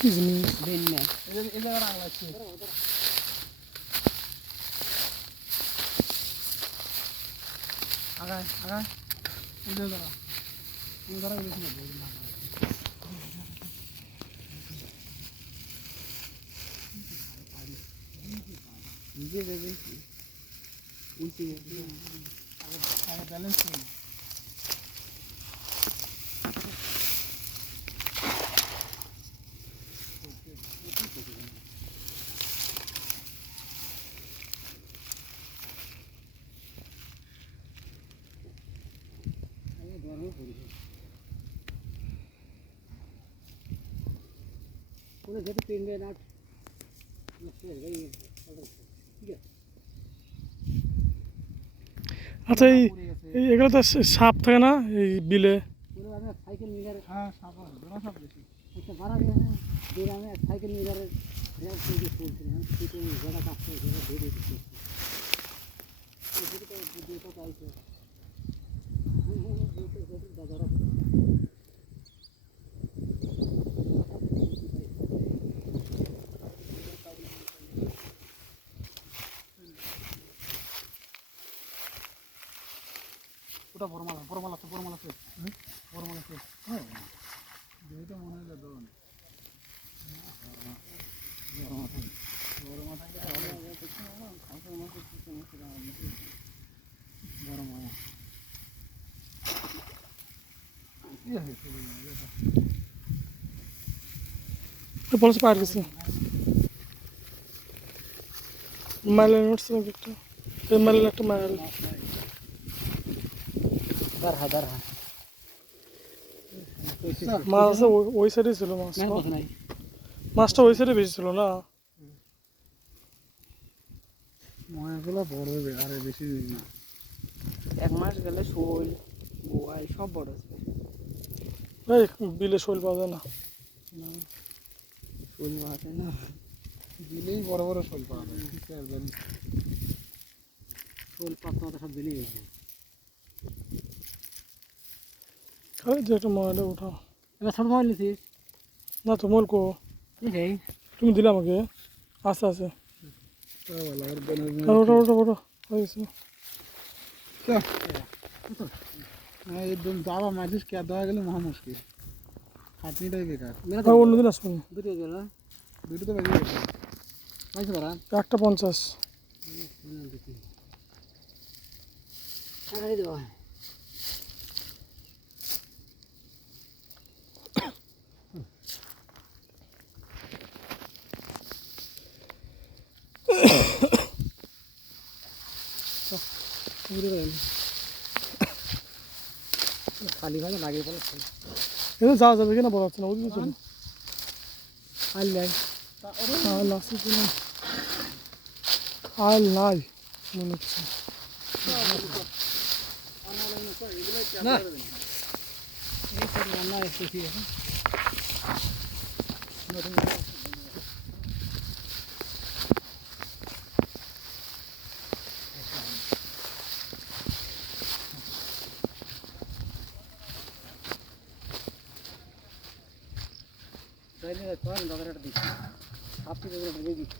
কি জিনিস ব্যালেন্স আচ্ছা এগুলো তো সাপ থাকে না এই বিলে সাইকেল নিয়ে হ্যাঁ সাপ সাপ বেশি সাইকেল নিয়ে ওটা বড়মালা বড়মালা তো বড়মালা তো বড়মালা তো হ্যাঁ যেটা মনে হয় দাদন বড় মাথা বড় পার গেছে মাইল নোটস একটা মাইল একটা মাইল মাছ ওই সাইডে ছিল মাছটা ওই সাইডে বেশি ছিল না ময়াগুলো বড় হবে আরে বেশি না এক মাস গেলে শোল বোয়াল সব বড় আসবে এই বিলে শোল পাওয়া যায় না শোল আছে না বিলেই বড় বড় শোল পাওয়া যায় শোল পাতা সব বেরিয়ে গেছে যে একটা ময়লা উঠাও এবার ছোট মাছ নিছিস না তো মোল কো তুমি দিলে আমাকে আস্তে আস্তে ওটা ওটা ওটা হয়ে গেছে একদম যাওয়া মাঝিস কে দেওয়া গেলে মহা মুশকিল খাটনিটাই বেকার অন্যদিন আসবেন দুটো গেল দুটো তো বেরিয়ে গেছে পাইছে বারা 150 টাকা দেবো খালি ভাগে লাগিয়ে পড়ে এটা যাওয়া যাবে কিনা বলা হচ্ছে না ওদিকে চলুন আল নাই আল আছে কিনা আল নাই মনে হচ্ছে না এই সব রান্না এসেছি এখন করেন দাদাটা দিচ্ছি আপনি ঢুকে দিচ্ছি